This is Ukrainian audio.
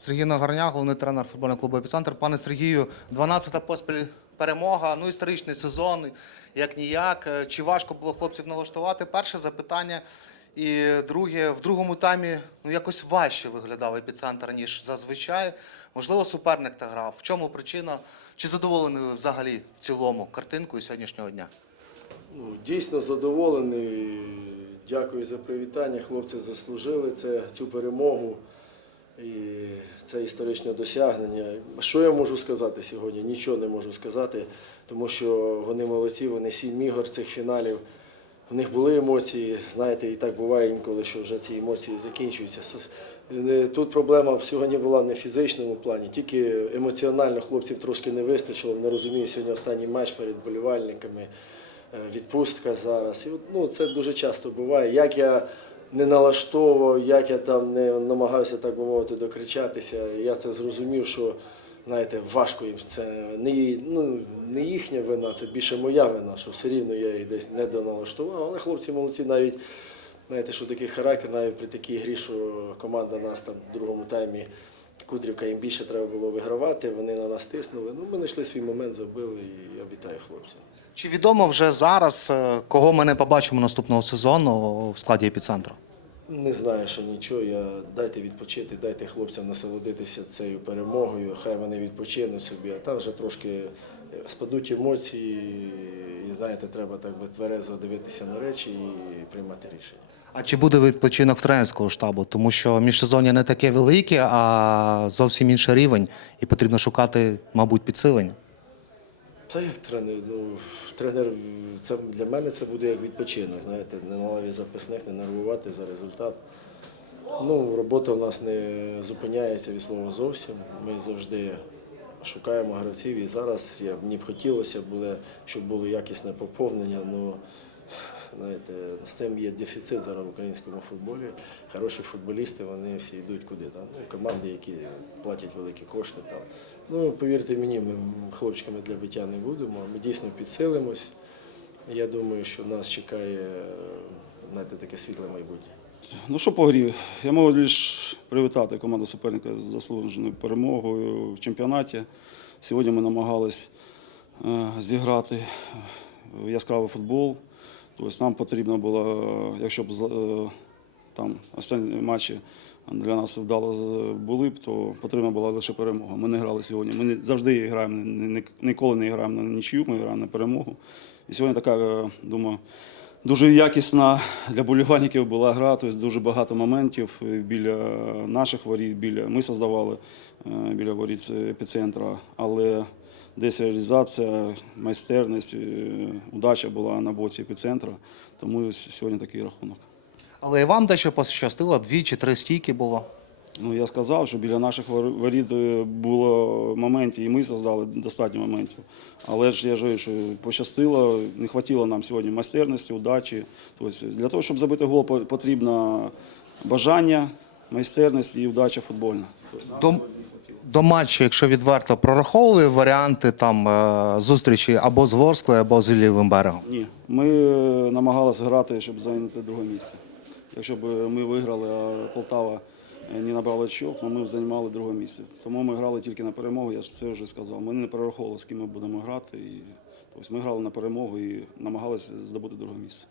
Сергій Нагарняк, головний тренер футбольного клубу «Епіцентр». Пане Сергію, 12-та поспіль перемога, ну історичний сезон, як ніяк. Е, Чи важко було хлопців налаштувати? Перше запитання. І друге, в другому таймі ну, якось важче виглядав епіцентр, ніж зазвичай. Можливо, суперник та грав. В чому причина? Чи задоволені ви взагалі в цілому картинкою сьогоднішнього дня? Ну, дійсно задоволений. Дякую за привітання. Хлопці заслужили це, цю перемогу. І це історичне досягнення. Що я можу сказати сьогодні? Нічого не можу сказати, тому що вони молодці, вони сім ігор цих фіналів. У них були емоції, знаєте, і так буває інколи, що вже ці емоції закінчуються. Тут проблема сьогодні була не в фізичному плані, тільки емоціонально хлопців трошки не вистачило. Не розумію, сьогодні останній матч перед болівальниками, е, відпустка зараз. І ну, це дуже часто буває. Як я не налаштовував, як я там не намагався, так би мовити, докричатися, я це зрозумів, що знаєте, важко їм це не, ну, не їхня вина, це більше моя вина, що все рівно я їх десь не доналаштував. Але хлопці молодці навіть, знаєте, що такий характер, навіть при такій грі, що команда нас там в другому таймі. Кудрівка їм більше треба було вигравати, вони на нас тиснули. Ну, ми знайшли свій момент, забили, і вітаю хлопців. Чи відомо вже зараз, е, кого ми не побачимо наступного сезону в складі епіцентру? Не знаю, що нічого. Я дайте відпочити, дайте хлопцям насолодитися цією перемогою. Хай вони відпочинуть собі, а там вже трошки спадуть емоції, і знаєте, треба так би тверезо дивитися на речі і приймати рішення. А чи буде відпочинок в тренерського штабу? Тому що міжсезоння не таке велике, а зовсім інший рівень, і потрібно шукати, мабуть, підсилення. Та як тренер? Ну, тренер це для мене це буде як відпочинок. Знаєте, не на лаві записних, не нервувати за результат. Ну, робота в нас не зупиняється від слова зовсім. Ми завжди шукаємо гравців. І зараз я, мені б хотілося, щоб було якісне поповнення. Ну, знаєте, з цим є дефіцит зараз в українському футболі. Хороші футболісти, вони всі йдуть куди там. Ну, команди, які платять великі кошти там. Ну, повірте мені, ми хлопчиками для биття не будемо. Ми дійсно підсилимось. Я думаю, що нас чекає знаєте, таке світле майбутнє. Ну що по грі? Я можу лише привітати команду суперника з заслуженою перемогою в чемпіонаті. Сьогодні ми намагались е, зіграти в яскравий футбол. Тобто нам потрібно було, якщо б е, там останні матчі для нас вдало були б, то потрібна була лише перемога. Ми не грали сьогодні. Ми завжди граємо, ні- ні- ніколи не граємо на нічию, ми граємо на перемогу. І сьогодні така, е, думаю, Дуже якісна для болівальників була гра, тобто дуже багато моментів біля наших воріт, біля ми создавали е, біля воріт епіцентра, але десь реалізація, майстерність, е, удача була на боці епіцентра, тому сьогодні такий рахунок. Але і вам дещо пощастило, дві чи три стійки було. Ну, я сказав, що біля наших воріт е, було моментів, і ми создали достатньо моментів. Але ж я ж говорю, що пощастило, не вистачило нам сьогодні майстерності, удачі. Тобто для того, щоб забити гол, потрібно бажання, майстерність і удача футбольна. До, до матчу, якщо відверто, прораховували варіанти там е, зустрічі або з Ворсклою, або з лівим берегом. Ні, ми е, намагалися грати, щоб зайняти друге місце. Якщо б ми виграли, а Полтава не набрала очок, то ми займали друге місце. Тому ми грали тільки на перемогу, я це вже сказав. Ми не перераховували, з ким ми будемо грати. І, тобто ми грали на перемогу і намагалися здобути друге місце.